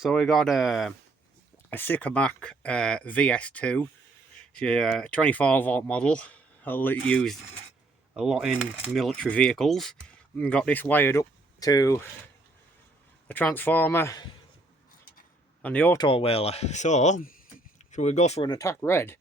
So we got a Sycamac VS2. It's a 24 volt model. Used a lot in military vehicles. And got this wired up to the transformer and the auto whaler. So, shall we go for an attack red?